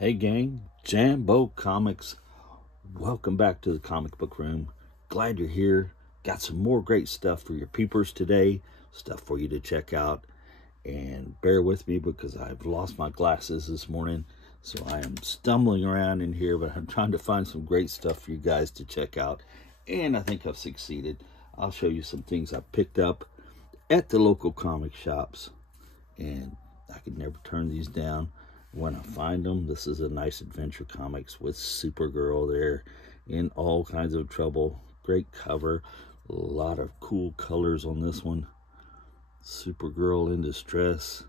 Hey gang, Jambo Comics. Welcome back to the comic book room. Glad you're here. Got some more great stuff for your peepers today. Stuff for you to check out. And bear with me because I've lost my glasses this morning. So I am stumbling around in here, but I'm trying to find some great stuff for you guys to check out. And I think I've succeeded. I'll show you some things I picked up at the local comic shops. And I could never turn these down when I find them. This is a nice adventure comics with Supergirl there in all kinds of trouble. Great cover, a lot of cool colors on this one. Supergirl in distress,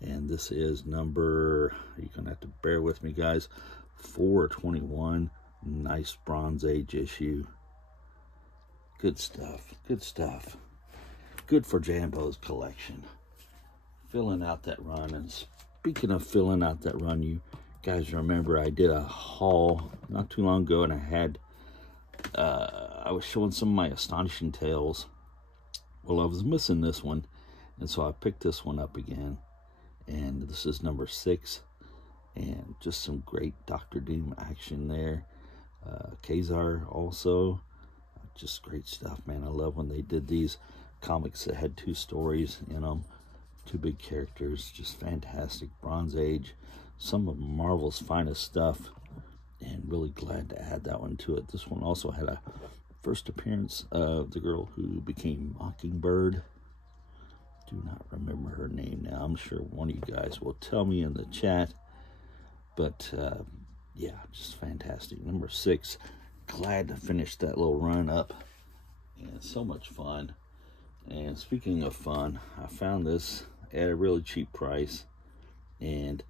and this is number, you're gonna have to bear with me guys, 421. Nice Bronze Age issue. Good stuff, good stuff. Good for Jambo's collection. Filling out that run. And speaking of filling out that run, you guys remember I did a haul not too long ago, and I had I was showing some of my Astonishing Tales. Well, I was missing this one, and so I picked this one up again, and this is number 6, and just some great Dr. Doom action there. Kazar also, just great stuff, man. I love when they did these comics that had 2 stories in them. 2 big characters, just fantastic. Bronze Age, some of Marvel's finest stuff, and really glad to add that one to it. This one also had a first appearance of the girl who became Mockingbird. Do not remember her name now. I'm sure one of you guys will tell me in the chat. But yeah, just fantastic. Number 6, glad to finish that little run up, and so much fun. And speaking of fun, I found this at a really cheap price, and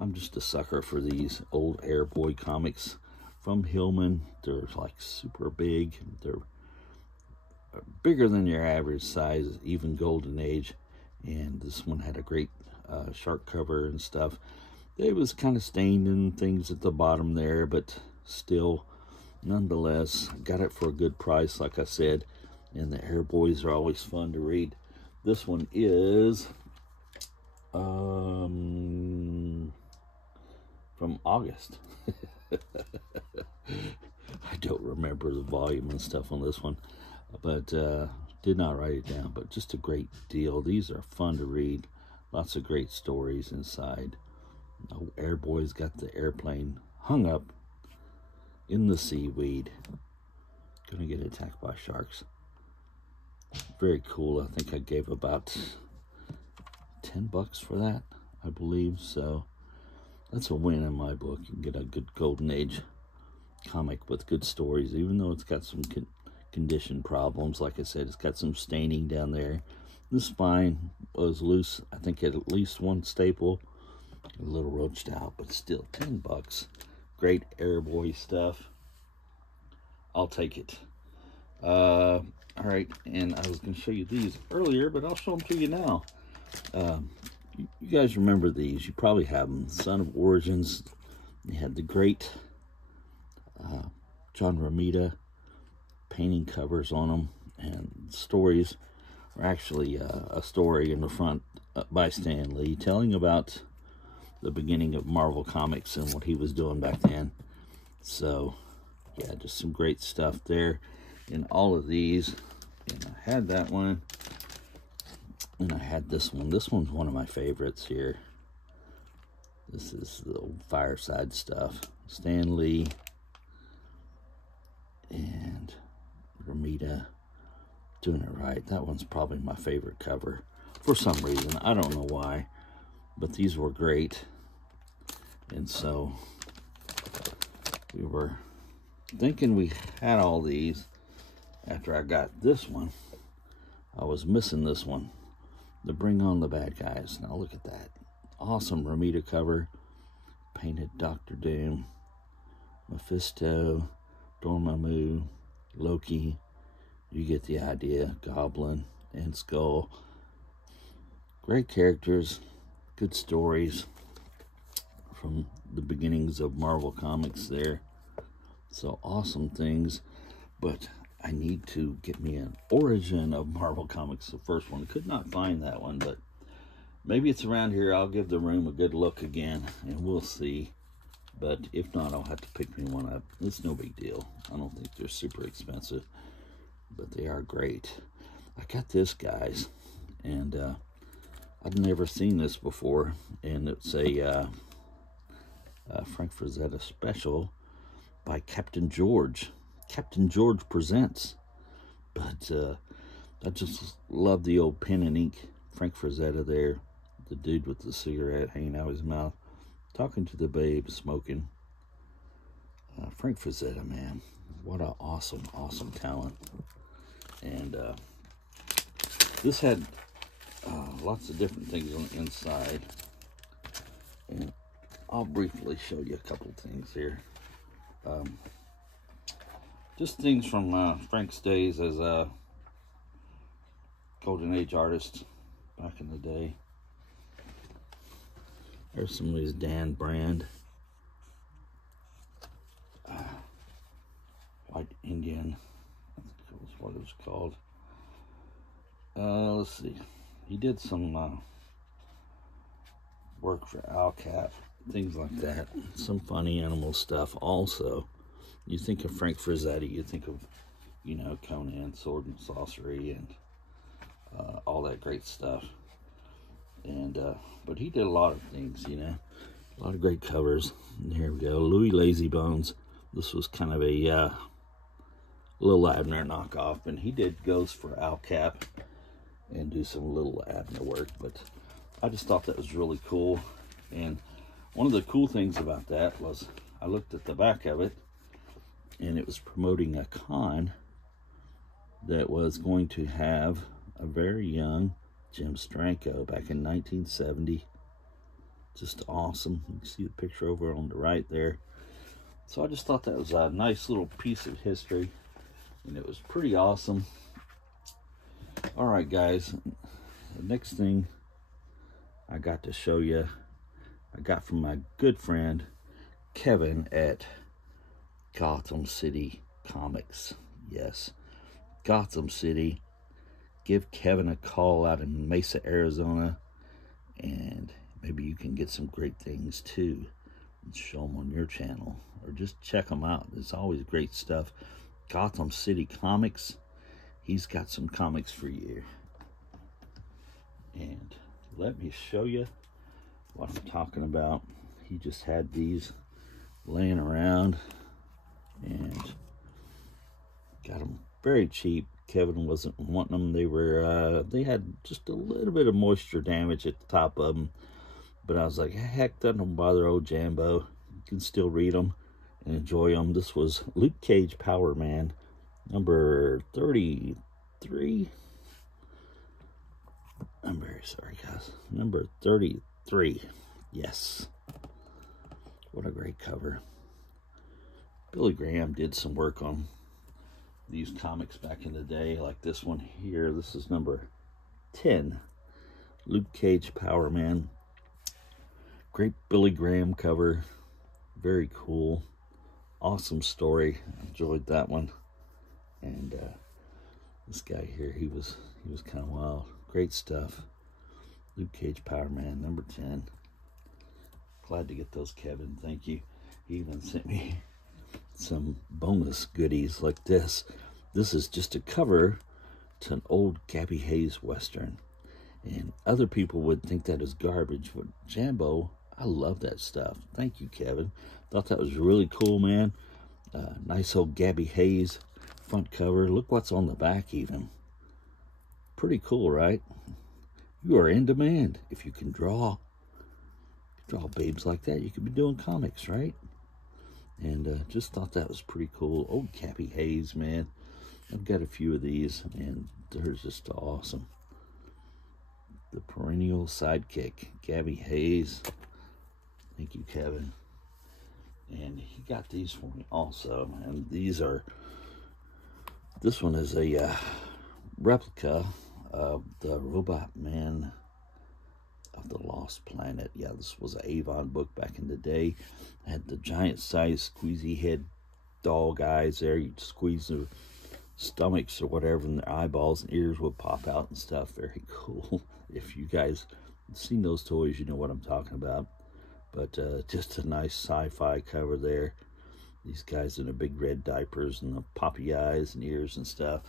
I'm just a sucker for these old Airboy comics from Hillman. They're like super big. They're bigger than your average size, even Golden Age, and this one had a great shark cover and stuff. It was kind of stained and things at the bottom there, but still, nonetheless, got it for a good price, like I said. And the Airboys are always fun to read. This one is from August. I don't remember the volume and stuff on this one, but did not write it down. But just a great deal. These are fun to read. Lots of great stories inside. Oh, Airboy's got the airplane hung up in the seaweed. Gonna get attacked by sharks. Very cool. I think I gave about $10 for that, I believe. So that's a win in my book. You can get a good Golden Age comic with good stories, even though it's got some condition problems. Like I said, it's got some staining down there. The spine was loose. I think at least one staple, a little roached out, but still $10. Great Airboy stuff. I'll take it. All right, and I was going to show you these earlier, but I'll show them to you now. You guys remember these. You probably have them. Son of Origins. They had the great John Romita painting covers on them, and stories are actually a story in the front by Stan Lee telling about the beginning of Marvel Comics and what he was doing back then. So, yeah, just some great stuff there in all of these. And I had that one, and I had this one. This one's one of my favorites here. This is the old Fireside stuff. Stan Lee and Romita doing it right. That one's probably my favorite cover for some reason. I don't know why, but these were great. And so we were thinking we had all these. After I got this one, I was missing this one, the Bring On the Bad Guys. Now look at that. Awesome Romita cover. Painted Dr. Doom, Mephisto, Dormammu, Loki. You get the idea. Goblin and Skull. Great characters. Good stories from the beginnings of Marvel Comics there. So awesome things. But I need to get me an Origin of Marvel Comics, the first one. Could not find that one, but maybe it's around here. I'll give the room a good look again, and we'll see. But if not, I'll have to pick me one up. It's no big deal. I don't think they're super expensive, but they are great. I got this, guys, and I've never seen this before, and it's a Frank Frazetta special by Captain George. Captain George presents. But I just love the old pen and ink Frank Frazetta there, the dude with the cigarette hanging out of his mouth, talking to the babe, smoking. Frank Frazetta, man, what an awesome, awesome talent. And this had lots of different things on the inside. And I'll briefly show you a couple things here. Just things from Frank's days as a Golden Age artist back in the day. There's some of his Dan Brand. White Indian, I think that was what it was called. Let's see. He did some work for AlCap, things like that. Some funny animal stuff also. You think of Frank Frazetta, you think of, you know, Conan, Sword and Sorcery, and all that great stuff. And but he did a lot of things, you know, a lot of great covers. And here we go, Louis Lazybones. This was kind of a Lil Abner knockoff, and he did goes for AlCap and do some Lil Abner work. But I just thought that was really cool. And one of the cool things about that was I looked at the back of it, and it was promoting a con that was going to have a very young Jim Steranko back in 1970. Just awesome. You can see the picture over on the right there. So I just thought that was a nice little piece of history, and it was pretty awesome. All right, guys, the next thing I got to show you, I got from my good friend Kevin at Gotham City Comics. Yes, Gotham City. Give Kevin a call out in Mesa, Arizona, and maybe you can get some great things too and show them on your channel, or just check them out. There's always great stuff. Gotham City Comics, he's got some comics for you. And let me show you what I'm talking about. He just had these laying around and got them very cheap. Kevin wasn't wanting them. They were they had just a little bit of moisture damage at the top of them, but I was like, heck, that don't bother old Jambo. You can still read them and enjoy them. This was Luke Cage Power Man, number 33. I'm very sorry, guys. Number 33. Yes. What a great cover. Billy Graham did some work on these comics back in the day, like this one here. This is number 10. Luke Cage Power Man. Great Billy Graham cover. Very cool. Awesome story. Enjoyed that one. And this guy here, he was kind of wild. Great stuff. Luke Cage Power Man, number 10. Glad to get those, Kevin. Thank you. He even sent me some bonus goodies like this. This is just a cover to an old Gabby Hayes Western. And other people would think that is garbage, but Jambo, I love that stuff. Thank you, Kevin. Thought that was really cool, man. Nice old Gabby Hayes front cover. Look what's on the back even. Pretty cool, right? You are in demand. If you can draw babes like that, you could be doing comics, right? And just thought that was pretty cool. Old Gabby Hayes, man. I've got a few of these, and they're just awesome. The perennial sidekick, Gabby Hayes. Thank you, Kevin. And he got these for me also. And these are, this one is a replica of the Robot Man of the Lost Planet. Yeah, this was an Avon book back in the day. It had the giant size squeezy head dog eyes there. You'd squeeze their stomachs or whatever, and their eyeballs and ears would pop out and stuff. Very cool. If you guys have seen those toys, you know what I'm talking about. But just a nice sci-fi cover there. These guys in the big red diapers and the poppy eyes and ears and stuff.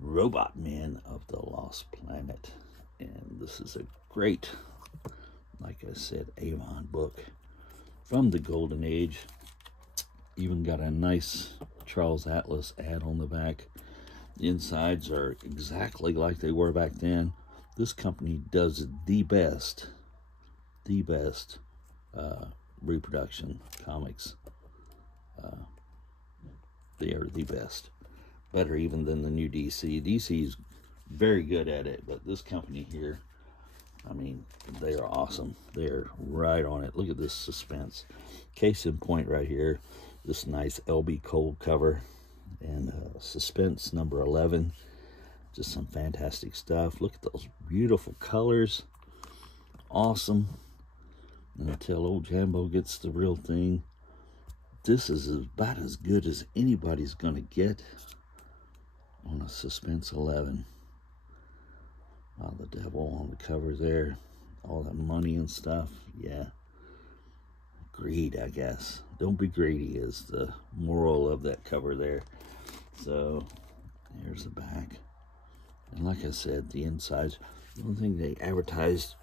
Robot Men of the Lost Planet. And this is a great, like I said, Avon book from the Golden Age. Even got a nice Charles Atlas ad on the back. The insides are exactly like they were back then. This company does the best reproduction comics. They are the best. Better even than the new DC. DC's very good at it, but this company here, I mean, they are awesome. They're right on it. Look at this suspense. Case in point right here, this nice LB Cole cover, and suspense number 11. Just some fantastic stuff. Look at those beautiful colors. Awesome. And until old Jambo gets the real thing, this is about as good as anybody's gonna get on a suspense 11. Wow, the devil on the cover there, all that money and stuff. Yeah, greed, I guess. Don't be greedy is the moral of that cover there. So here's the back, and like I said, the insides. The only thing they advertised,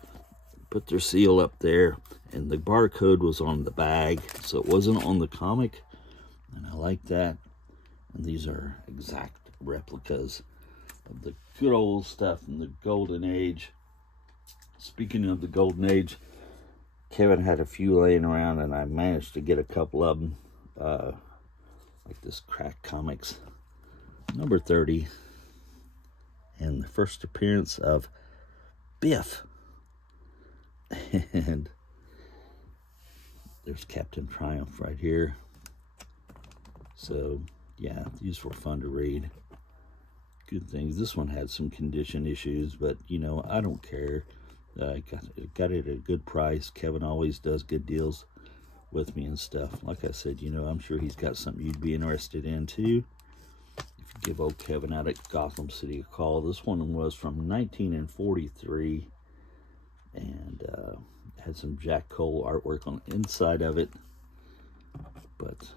put their seal up there, and the barcode was on the bag, so it wasn't on the comic, and I like that. And these are exact replicas of the good old stuff from the Golden Age. Speaking of the Golden Age, Kevin had a few laying around, and I managed to get a couple of them, like this Crack Comics number 30, and the first appearance of Biff. And there's Captain Triumph right here. So yeah, these were fun to read. Good things. This one had some condition issues, but you know, I don't care. I got it at a good price. Kevin always does good deals with me and stuff. Like I said, you know, I'm sure he's got something you'd be interested in too. If you give old Kevin out at Gotham City a call. This one was from 1943, and had some Jack Cole artwork on the inside of it. But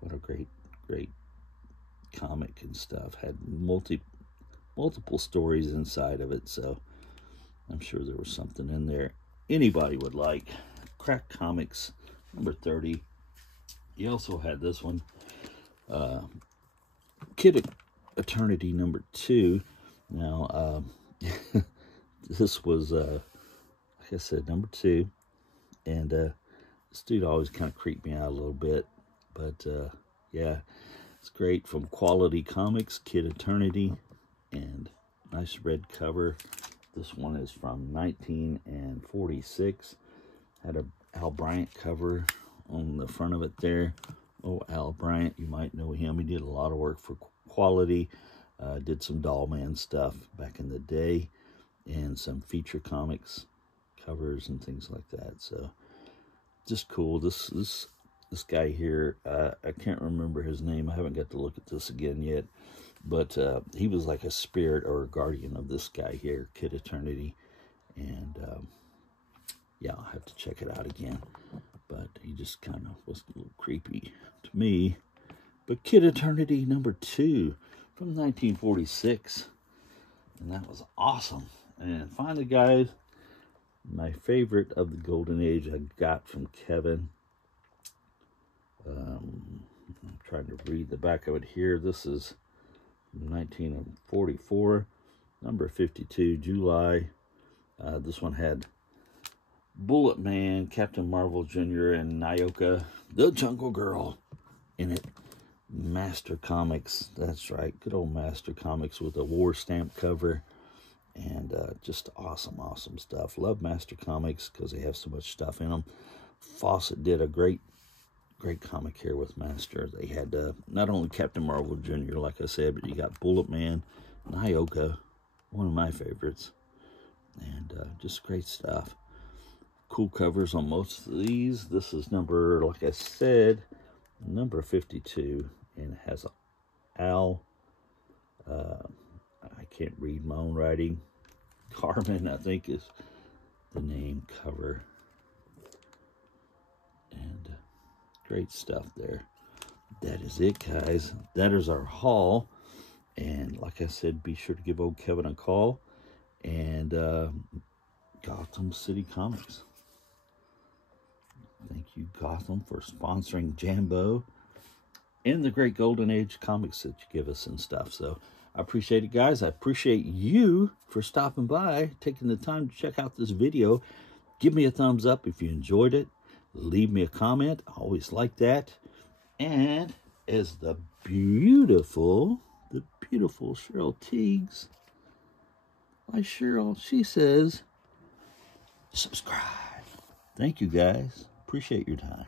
what a great comic and stuff. Had multiple stories inside of it, so I'm sure there was something in there anybody would like. Crack Comics number 30. He also had this one, Kid Eternity number 2. Now this was like I said, number 2, and this dude always kind of creeped me out a little bit, but yeah, it's great. From Quality Comics, Kid Eternity, and nice red cover. This one is from 1946. Had a Al Bryant cover on the front of it there. Oh, Al Bryant, you might know him. He did a lot of work for Quality. Did some Doll Man stuff back in the day, and some feature comics covers and things like that. So just cool. This guy here, I can't remember his name. I haven't got to look at this again yet, but he was like a spirit or a guardian of this guy here, Kid Eternity. And yeah, I'll have to check it out again, but he just kind of was a little creepy to me. But Kid Eternity number 2 from 1946, and that was awesome. And finally, guys, my favorite of the Golden Age I got from Kevin. I'm trying to read the back of it here. This is 1944, number 52, July. This one had Bullet Man, Captain Marvel Jr., and Nyoka, the Jungle Girl, in it. Master Comics, that's right, good old Master Comics with a war stamp cover. And just awesome stuff. Love Master Comics because they have so much stuff in them. Fawcett did a great comic here with Master. They had not only Captain Marvel Jr., like I said, but you got Bullet Man, Nyoka, one of my favorites, and just great stuff. Cool covers on most of these. This is number, like I said, number 52, and it has Al. I can't read my own writing. Carmen, I think, is the name cover. Great stuff there. That is it, guys. That is our haul. And like I said, be sure to give old Kevin a call. And Gotham City Comics. Thank you, Gotham, for sponsoring Jambo and the great Golden Age comics that you give us and stuff. So I appreciate it, guys. I appreciate you for stopping by, taking the time to check out this video. Give me a thumbs up if you enjoyed it. Leave me a comment. I always like that. And as the beautiful Cheryl Teagues, my Cheryl, she says, subscribe. Thank you, guys. Appreciate your time.